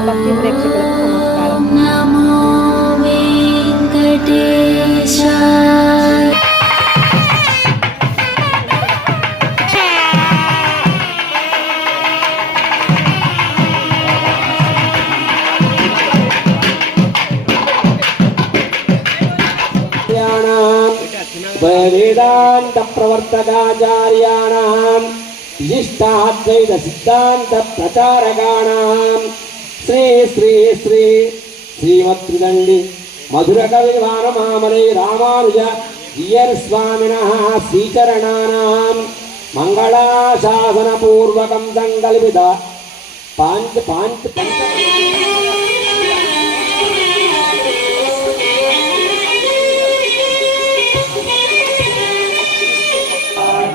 భక్తి ప్రేక్షకులకు నమస్కారం నమో వెంకటేశాయ వేదాంత ప్రవర్తకాచార్యాణం విశిష్టాద్వైత సిద్ధాంత ప్రచారకాణం శ్రీ శ్రీ శ్రీ శ్రీమత్రిదండి మధుర కవి వానమామలై రామానుజ ఇయర్ స్వామిన శ్రీచరణానాం మంగళాశాసనపూర్వకం సంకల్పిత పాంచ పాంచ పంచ.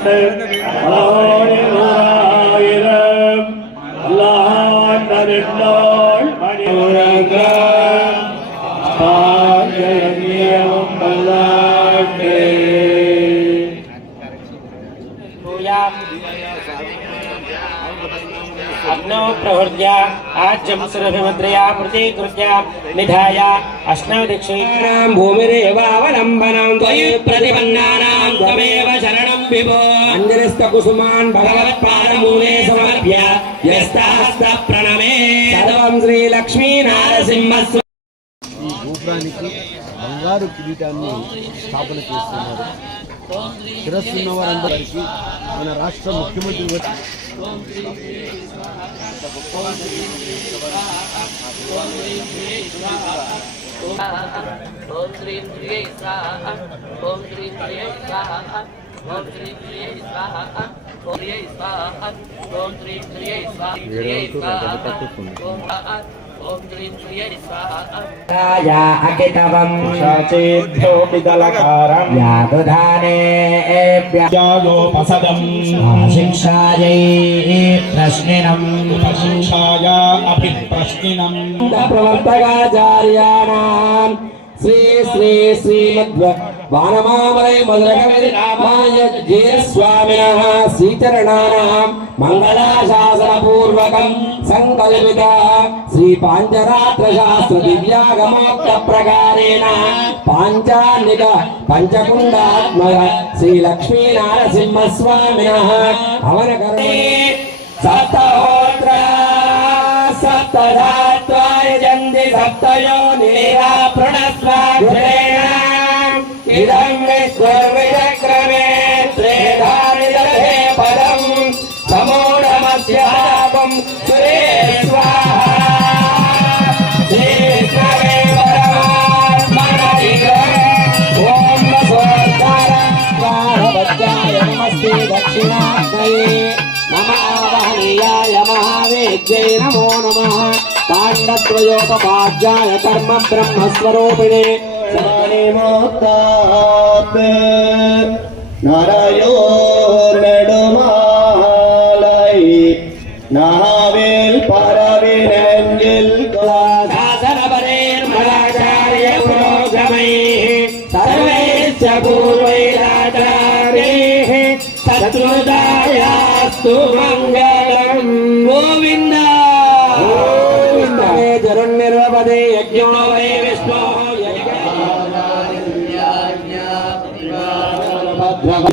Lord, Lord, Lord, Lord, अग्नौ प्रहृत्या आज्यं सुरभिमुद्रया प्रतीकृत्य निधाय अश्नदिक्षीणां భూమిరేవావలంబనం त्वयि प्रतिपन्नानां त्वमेव शरणं विभो అంజనస్త కుసుమాన్ भगवत्पादमूले समर्प्य यस्तास्त प्रणमे సర్వం శ్రీ లక్ష్మీ नारसिंहस्व ఈ గోపురానికి బంగారు కిరీటాన్ని స్థాపన చేస్తున్నారు శిరస్సున్న వారందరికీ మన రాష్ట్ర ముఖ్యమంత్రి వ- ఓం శ్రీం ప్రియై స్వాహ ఓం శ్రీం ప్రియై స్వాహ ఓం శ్రీం ప్రియై స్వాహ ఓం ప్రియై స్వాహ ఓం శ్రీం ప్రియై స్వాహ ప్రియై స్వాహ ఓం ఆ- ఓం శ్రీ ప్రియై స్వాహ या अकितवं शचेभ्यो पितलकारं या दुधानेभ्योपसदं शिक्षायै प्रश्निनम् उपशिक्षाया अपि प्रश्निनम् प्रवर्तकाचार्याणां श्री श्री श्रीमद्व వానమామలై మధురకవి రామాయ జయ స్వామిన శ్రీచరణానాం మంగళాశాసన పూర్వకం సంకల్పిత శ్రీ పాంచరాత్ర శాస్త్ర దివ్యాగమోక్త ప్రకారేణ పాంచాన్నిక పంచకుండాత్మక శ్రీ లక్ష్మీ నారసింహ స్వామిన హవన సప్తహోత్ర సప్తధాత్వాయ జంది సప్తయో నీరా ప్రణస్వాక్షేణ इदं विश्वविचक्रमे त्रेधानिदधे पदम् समोढमस्य पापम् सुरे स्वाहा नम आवहनीयाय महावेद्यै नमो नमः ताण्डत्रयोपपाद्याय कर्म ब्रह्मस्वरूपिणे முத்தாப்பு நரையோர் நெடுமாலை நாவில் பர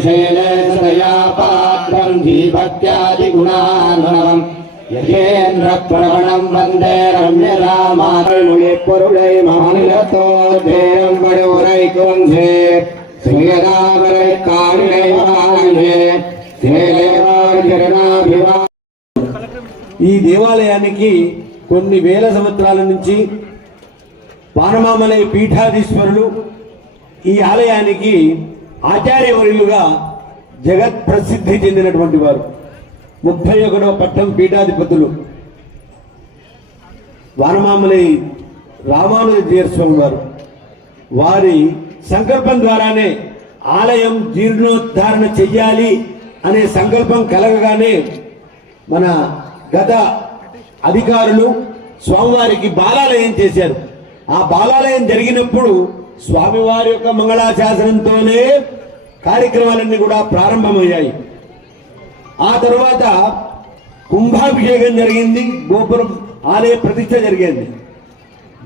పాత్రీభక్తిగుణానుణవం యేంద్ర ప్రవణం వందే రమ్య రామాణి పొరుడై మహిళతోం వరై కుంధే శ్రీరామరై కాళి ఈ దేవాలయానికి కొన్ని వేల సంవత్సరాల నుంచి పానమామలై పీఠాధీశ్వరులు ఈ ఆలయానికి ఆచార్యవర్యులుగా జగత్ ప్రసిద్ధి చెందినటువంటి వారు. ముప్పై ఒకటవ పట్టం పీఠాధిపతులు. వానమామలి రామానుజ జీర్స్వామి వారు. వారి సంకల్పం ద్వారానే ఆలయం జీర్ణోద్ధారణ చెయ్యాలి అనే సంకల్పం కలగగానే మన గత అధికారులు స్వామివారికి బాలాలయం చేశారు. ఆ బాలాలయం జరిగినప్పుడు స్వామివారి యొక్క మంగళాశాసనంతోనే కార్యక్రమాలన్నీ కూడా ప్రారంభమయ్యాయి. ఆ తరువాత కుంభాభిషేకం జరిగింది గోపురం ఆలయ ప్రతిష్ట జరిగింది.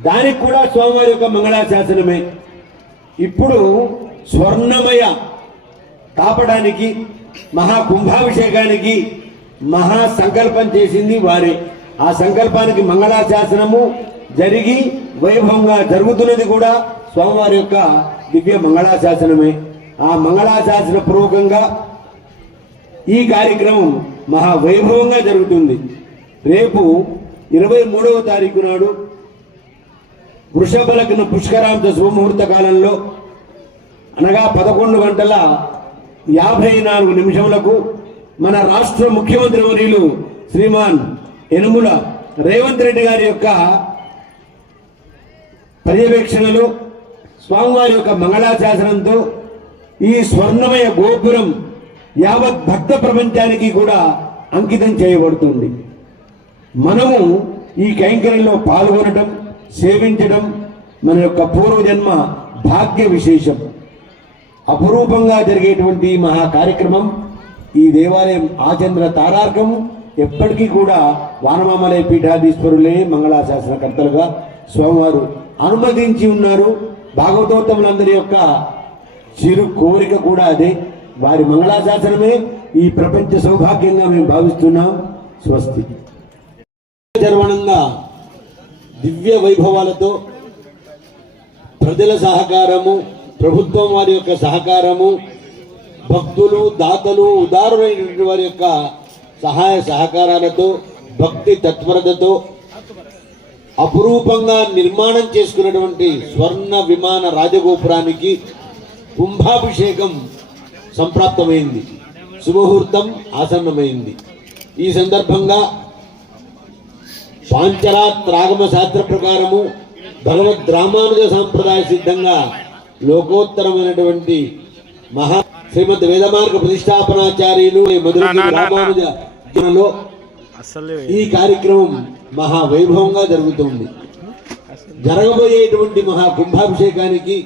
దానికి కూడా స్వామివారి యొక్క మంగళాశాసనమే. ఇప్పుడు స్వర్ణమయ తాపడానికి మహా కుంభాభిషేకానికి మహా సంకల్పం చేసింది వారే. ఆ సంకల్పానికి మంగళాశాసనము జరిగి వైభవంగా జరుగుతున్నది కూడా స్వామివారి యొక్క దివ్య మంగళాశాసనమే. ఆ మంగళాశాసన పూర్వకంగా ఈ కార్యక్రమం మహా వైభవంగా జరుగుతుంది. రేపు ఇరవై మూడవ తారీఖు నాడు వృషభ లగ్న పుష్కరాంత శుభముహూర్త కాలంలో అనగా పదకొండు గంటల యాభై నాలుగు నిమిషములకు మన రాష్ట్ర ముఖ్యమంత్రి వర్యులు శ్రీమాన్ యనుముల రేవంత్ రెడ్డి గారి యొక్క పర్యవేక్షణలో స్వామివారి యొక్క మంగళాశాసనంతో ఈ స్వర్ణమయ గోపురం యావత్ భక్త ప్రపంచానికి కూడా అంకితం చేయబడుతుంది. మనము ఈ కైంకర్యంలో పాల్గొనటం సేవించడం మన యొక్క పూర్వజన్మ భాగ్య విశేషం. అపురూపంగా జరిగేటువంటి ఈ మహా కార్యక్రమం ఈ దేవాలయం ఆచంద్ర తారార్కము ఎప్పటికీ కూడా వానమామలయ పీఠాధీశ్వరులే మంగళాశాసనకర్తలుగా స్వామివారు అనుమతించి ఉన్నారు. భాగవతోత్తములందరి యొక్క చిరు కోరిక కూడా అదే. వారి మంగళాశాసనమే ఈ ప్రపంచ సౌభాగ్యంగా మేము భావిస్తున్నాం. స్వస్తి. చర్వణంగా దివ్య వైభవాలతో ప్రజల సహకారము ప్రభుత్వం వారి యొక్క సహకారము భక్తులు దాతలు ఉదారులైనటువంటి వారి యొక్క సహాయ సహకారాలతో భక్తి తత్పరతతో అపురూపంగా నిర్మాణం చేసుకున్నటువంటి స్వర్ణ విమాన రాజగోపురానికి కుంభాభిషేకం సంప్రాప్తమైంది. శుభముహూర్తం ఆసన్నమైంది. ఈ సందర్భంగా పాంచరాత్రాగమ శాస్త్ర ప్రకారము భగవద్ రామానుజ సాంప్రదాయ సిద్ధంగా లోకోత్తరమైనటువంటి మహా శ్రీమద్ వేదమార్గ ప్రతిష్టాపనాచార్యులు మధుర ఈ కార్యక్రమం మహా వైభవంగా జరుగుతుంది. జరగబోయేటువంటి మహా కుంభాభిషేకానికి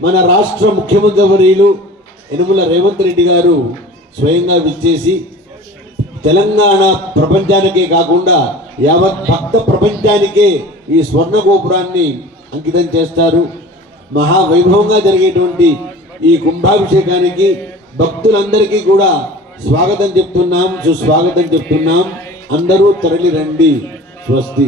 మన రాష్ట్ర ముఖ్యమంత్రి వర్యులు యనుమల రేవంత్ రెడ్డి గారు స్వయంగా విచ్చేసి తెలంగాణ ప్రపంచానికే కాకుండా యావత్ భక్త ప్రపంచానికే ఈ స్వర్ణ గోపురాన్ని అంకితం చేస్తారు. మహా వైభవంగా జరిగేటువంటి ఈ కుంభాభిషేకానికి భక్తులందరికీ కూడా స్వాగతం చెప్తున్నాం సుస్వాగతం చెప్తున్నాం. అందరూ తరలి రండి స్వస్తి